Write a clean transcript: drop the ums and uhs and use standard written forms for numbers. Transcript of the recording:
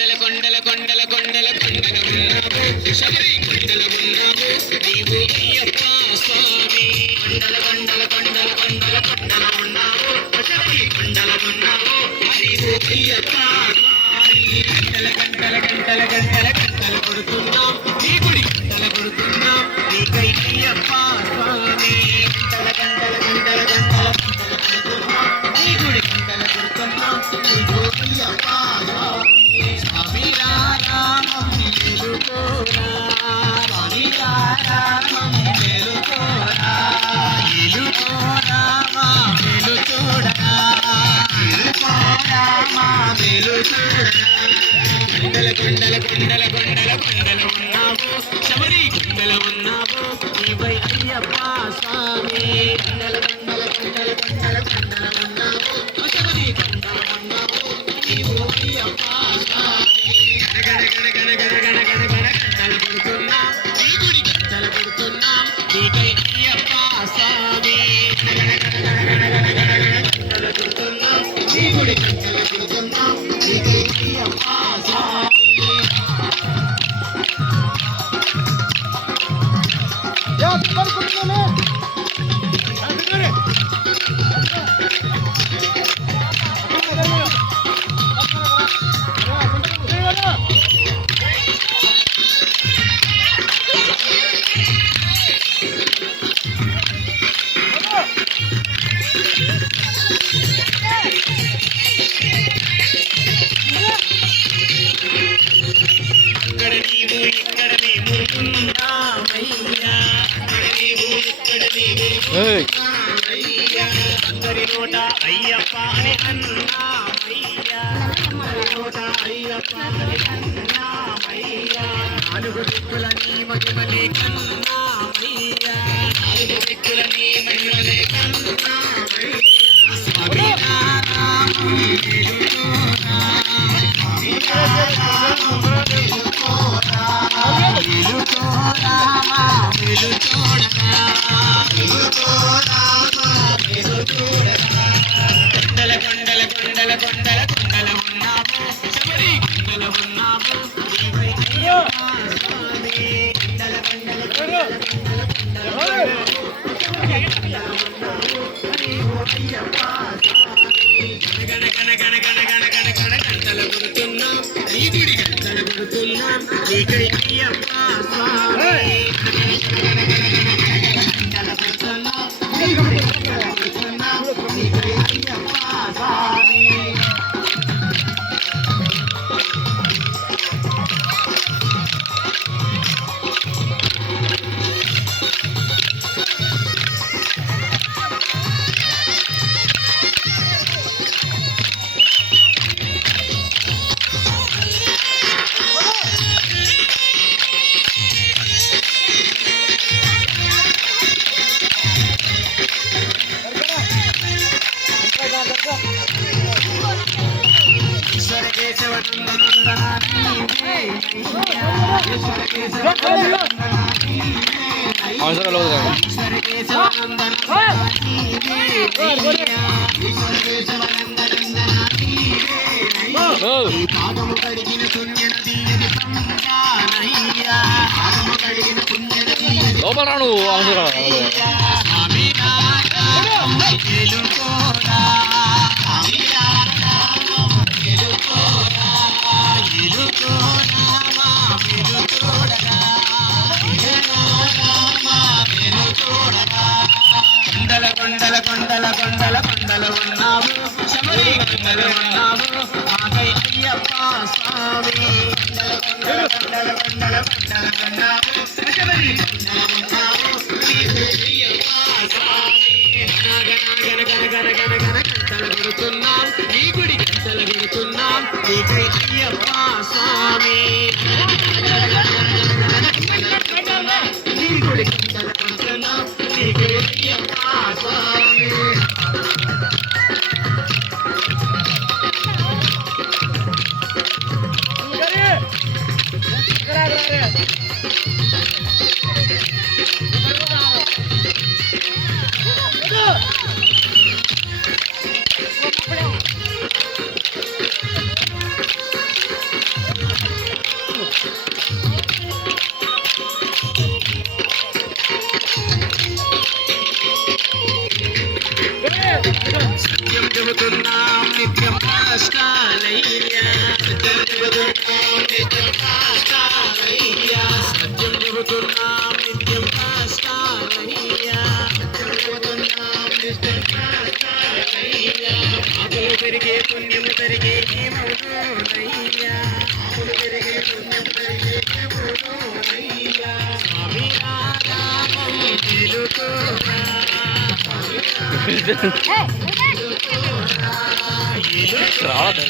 కొండల కొండల కొండల కొండల కొండల ఉన్నావు శబరి కొండల ఉన్నావు నీవు అయ్యప్ప స్వామి కొండల కొండల కొండల కొండల కొండల ఉన్నావు శబరి కొండల ఉన్నావు నీవు అయ్యప్ప స్వామి గంటల గంటల గంటల గంటల గంటలు కొడుతున్నాం నీ గుడి గంటల కొడుతున్నాం నీకై అయ్యప్ప స్వామి గంటల గంటల గంటల గంటల గంటలు కొడుతున్నాం నీ గుడి గంటల కొడుతున్నాం నీకు అయ్యప్ప స్వామి రామం వెలుకోరా స్వామి రామం వెలుకోరా వెలుకోరా మా వెలు చూడరా వెలుకోరా మా వెలు చూడరా కొండల కొండల కొండల కొండల కొండల ఉన్నావు శబరి కొండల ఉన్నావు నీవై అయ్యప్ప స్వామి కొండల కొండల కొండల కొండల కొండల ఉన్నావు శబరి కొండల ఉన్నావు నీవు అయ్యప్ప స్వామి గణ గణ గణ గణ గణ గణ గణ గంటలు కొడుతున్నాం నీ గుడి గంటలు కొడుతున్నాం నీకై అయ్యప్ప స్వామి గణ గణ గణ గణ గణ గణ గణ గంటలు కొడుతున్నాం నీ గుడి గంటలు కొడుతున్నాం నీకై అయ్యప్ప స్వామి ఇక్కడ నీవు ఇక్కడ మేము ఉన్నామయ్యా అక్కడ నీవు ఇక్కడ నీవు ఉన్నామయ్యా అందరి నోట అయ్యప్ప అని అన్నామయ్యా అందరి నోట అయ్యప్ప అని అన్నామయ్యా నాలుగు దిక్కుల నీ మహిమలే కన్నామయ్యా నాలుగు దిక్కుల నీ మహిమలే కన్నామయ్యా స్వామి రామం వెలుకోరా స్వామి రామం వెలుకోరా వెలుకోరా మా వెలు చూడరా వెలుకోరా మా వెలు చూడరా కొండల కొండల కొండల కొండల కొండల ఉన్నావు శబరి కొండల ఉన్నావు నీవై అయ్యప్ప స్వామి కొండల కొండల కొండల కొండల కొండల ఉన్నావు నీవు అయ్యప్ప స్వామి గణ గణ గణ గణ గణ గణ గణ గంటలు కొడుతున్నాం నీ గుడి గంటలు కొడుతున్నాం నీకై అయ్యప్ప స్వామి గణ గణ గణ గణ గణ గణ గంటలు కొడుతున్నాం నీ గుడి గంటలు కొడుతున్నాం నీకై అయ్యప్ప స్వామి ఈశ్వర కేశవ నందనందన నీవే ఈశ్వర కేశవ నందనందన నీవే ఈశ్వర కేశవ నందనందన నీవే ఈశ్వర కేశవ నందనందన నీవే ఈ పాదము కడిగిన పుణ్య నది ఇది పంచానయ్యా పాదము కడిగిన పుణ్య నది స్వామి రామం వెలుకోరా స్వామి రామం వెలుకోరా వెలుకోరా మా వెలు చూడరా వెలుకోరా మా వెలు చూడరా కొండల కొండల కొండల కొండల కొండల ఉన్నావు శబరి కొండల ఉన్నావు మాకై అయ్యప్ప స్వామి కొండల కొండల కొండల కొండల ఉన్నావు శబరి కొండల ఉన్నావు నీకు అయ్యప్ప స్వామి గణ గణ గణ గణ గణ గణ గంటలు కొడుతున్నాం నీ గుడి గంటలు కొడుతున్నాం నీకై అయ్యప్ప స్వామి నీ గుడి గంటలు కొడుతున్నాం నీకై అయ్యప్ప స్వామి చెబుతున్నాం నిత్యం కష్టాలయ్యా సత్యం చెబుతున్నాం నిత్యం కష్టాలయ్యా సత్యం చెబుతున్నాం నిత్యం కష్టాలయ్యా సత్యం చెబుతున్నాం నిత్యం కష్టాలయ్యా పాపలు పెరిగే పుణ్యము పెరిగే ఏమవునయ్యా పాపలు పెరిగే పుణ్యము పెరిగే ఏమవునయ్యా స్వామి నామం తెలుకోరా రాదు